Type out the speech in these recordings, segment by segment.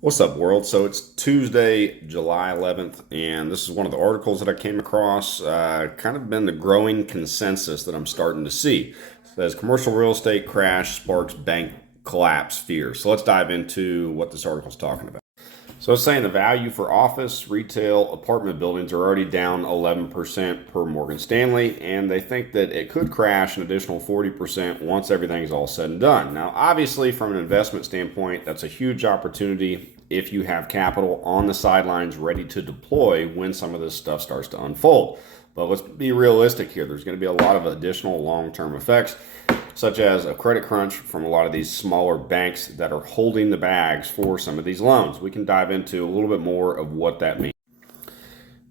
What's up, world? So it's Tuesday, July 11th, and this is one of the articles that I came across. Kind of been the growing consensus that I'm starting to see. It says commercial real estate crash sparks bank collapse fear. So let's dive into what this article is talking about. So it's saying the value for office, retail, apartment buildings are already down 11% per Morgan Stanley, and they think that it could crash an additional 40% once everything's all said and done. Now, obviously, from an investment standpoint, that's a huge opportunity if you have capital on the sidelines ready to deploy when some of this stuff starts to unfold. But let's be realistic here. There's going to be a lot of additional long-term effects, such as a credit crunch from a lot of these smaller banks that are holding the bags for some of these loans. We can dive into a little bit more of what that means.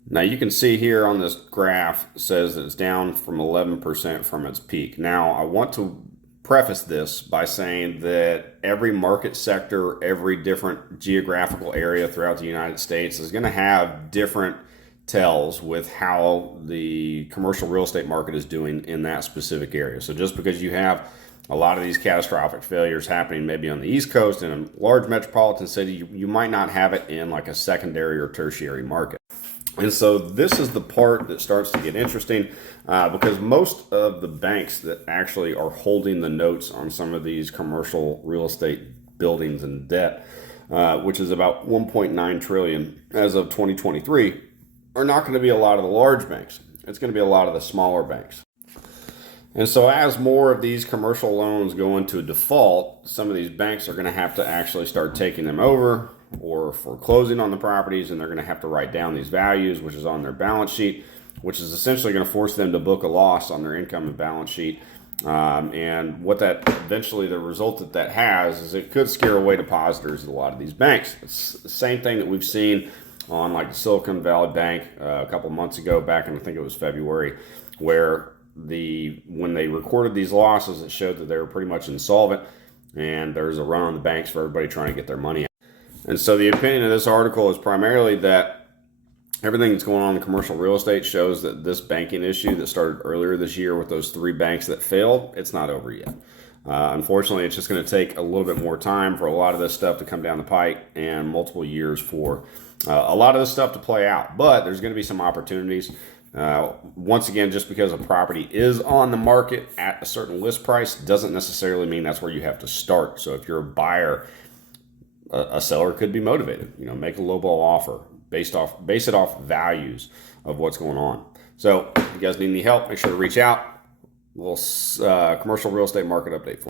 Now you can see here on this graph, it says that it's down from 11% from its peak. Now I want to preface this by saying that every market sector, every different geographical area throughout the United States is going to have different tells with how the commercial real estate market is doing in that specific area. So just because you have a lot of these catastrophic failures happening maybe on the East Coast in a large metropolitan city, you might not have it in like a secondary or tertiary market. And so this is the part that starts to get interesting because most of the banks that actually are holding the notes on some of these commercial real estate buildings and debt, which is about 1.9 trillion as of 2023, are not going to be a lot of the large banks. It's going to be a lot of the smaller banks. And so as more of these commercial loans go into default, some of these banks are going to have to actually start taking them over or foreclosing on the properties, and they're going to have to write down these values, which is on their balance sheet, which is essentially going to force them to book a loss on their income and balance sheet. And what that eventually, the result that has is it could scare away depositors at a lot of these banks. It's the same thing that we've seen on like the Silicon Valley Bank a couple months ago, back in I think it was February, where when they recorded these losses, it showed that they were pretty much insolvent, and there's a run on the banks for everybody trying to get their money out. And so the opinion of this article is primarily that everything that's going on in commercial real estate shows that this banking issue that started earlier this year with those three banks that failed, it's not over yet. Unfortunately, it's just going to take a little bit more time for a lot of this stuff to come down the pike and multiple years for a lot of this stuff to play out. But there's going to be some opportunities. Once again, just because a property is on the market at a certain list price doesn't necessarily mean that's where you have to start. So if you're a buyer, a seller could be motivated, make a lowball offer, base it off values of what's going on. So if you guys need any help, make sure to reach out. A little commercial real estate market update for you.